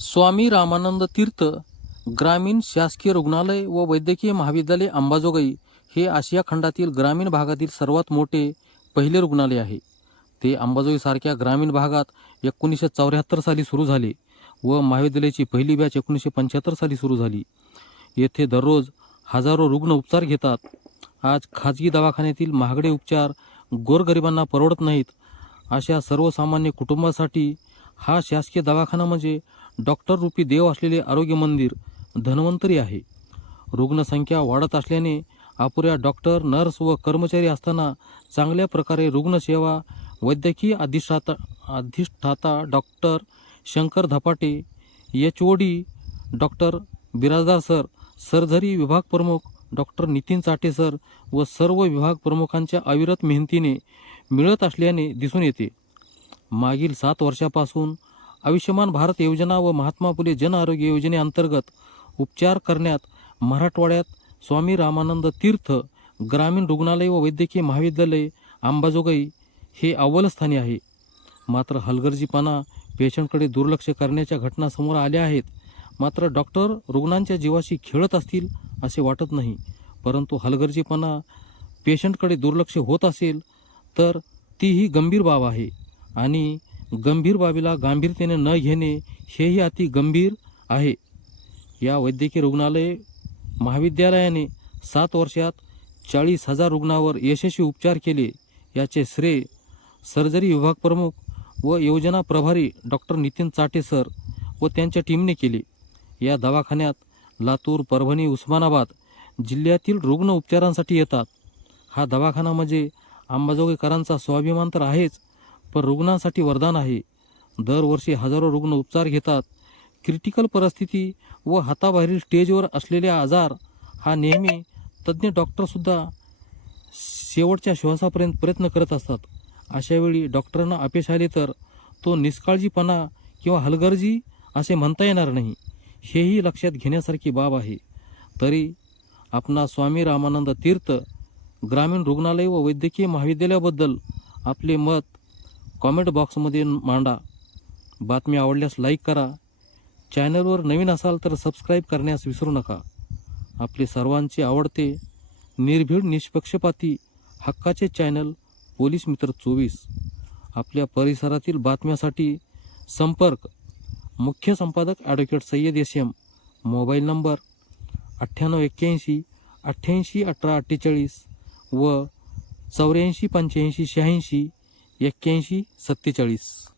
स्वामी रामानंद तीर्थ ग्रामीण शासकीय रुग्णालय व वैद्यकीय महाविद्यालय अंबाजोगाई हे आशिया खंडातील ग्रामीण भागातील सर्वात मोठे पहिले रुग्णालय आहे. ते अंबाजोगाईसारख्या ग्रामीण भागात एकोणीसशे चौऱ्याहत्तर साली सुरू झाले व महाविद्यालयाची पहिली बॅच एकोणीसशे पंच्याहत्तर साली सुरू झाली. येथे दररोज हजारो रुग्ण उपचार घेतात. आज खाजगी दवाखान्यातील महागडे उपचार गोरगरिबांना परवडत नाहीत. अशा सर्वसामान्य कुटुंबासाठी हा शासकीय दवाखाना म्हणजे डॉक्टर रूपी देव असलेले आरोग्य मंदिर धन्वंतरी आहे. रुग्णसंख्या वाढत असल्याने अपुऱ्या डॉक्टर नर्स व कर्मचारी असताना चांगल्या प्रकारे रुग्णसेवा वैद्यकीय अधिष्ठाता अधिष्ठाता doctor Shankar Dhapate H O D doctor Birajdar sir surgery विभाग प्रमुख डॉक्टर नितीन चाटे सर व सर्व विभाग प्रमुखांच्या अविरत मेहनतीने मिळत असल्याने दिसून येते. मागील सात वर्षापासून आयुष्यमान भारत योजना व महात्मा फुले जन आरोग्य योजनेअंतर्गत उपचार करण्यात मराठवाड्यात स्वामी रामानंद तीर्थ ग्रामीण रुग्णालय व वैद्यकीय महाविद्यालय अंबाजोगाई हे अव्वलस्थानी आहे. मात्र हलगर्जीपणा पेशंटकडे दुर्लक्ष करण्याच्या घटना समोर आल्या आहेत. मात्र डॉक्टर रुग्णांच्या जीवाशी खेळत असतील असे वाटत नाही. परंतु हलगर्जीपणा पेशंटकडे दुर्लक्ष होत असेल तर ती ही गंभीर बाब आहे आणि गंभीर बाबीला गांभीर्याने न घेणे हेही अति गंभीर आहे. या वैद्यकीय रुग्णालय महाविद्यालयाने सात वर्षात चाळीस हजार रुग्णावर यशस्वी उपचार केले. याचे श्रेय सर्जरी विभाग प्रमुख व योजना प्रभारी डॉक्टर नितीन चाटे सर व त्यांच्या टीमने केले. या दवाखान्यात लातूर परभणी उस्मानाबाद जिल्ह्यातील रुग्ण उपचारांसाठी येतात. हा दवाखाना म्हणजे अंबाजोगेकरांचा स्वाभिमान तर आहेच पण रुग्णांसाठी वरदान आहे. दरवर्षी हजारो रुग्ण उपचार घेतात. क्रिटिकल परिस्थिती व हाताबाहेरील स्टेजवर असलेले आजार हा नेहमी तज्ज्ञ डॉक्टरसुद्धा शेवटच्या श्वासापर्यंत प्रयत्न करत असतात. अशावेळी डॉक्टरांना अपयश आले तर तो निष्काळजीपणा किंवा हलगर्जी असे म्हणता येणार नाही. हेही लक्षात घेण्यासारखी बाब आहे. तरी आपणा स्वामी रामानंद तीर्थ ग्रामीण रुग्णालय व वैद्यकीय महाविद्यालयाबद्दल आपले मत कॉमेंट बॉक्समध्ये मांडा. बातमी आवडल्यास लाईक करा. चॅनलवर नवीन असाल तर सबस्क्राईब करण्यास विसरू नका. आपले सर्वांचे आवडते निर्भीड निष्पक्षपाती हक्काचे चॅनल पोलीस मित्र चोवीस. आपल्या परिसरातील बातम्यासाठी संपर्क. मुख्य संपादक advocate Sayyad S M mobile number अठ्ठ्याण्णव एक्क्याऐंशी अठ्ठ्याऐंशी अठरा अठ्ठेचाळीस व चौऱ्याऐंशी पंच्याऐंशी शहाऐंशी एक्क्याऐंशी सत्तेचाळीस.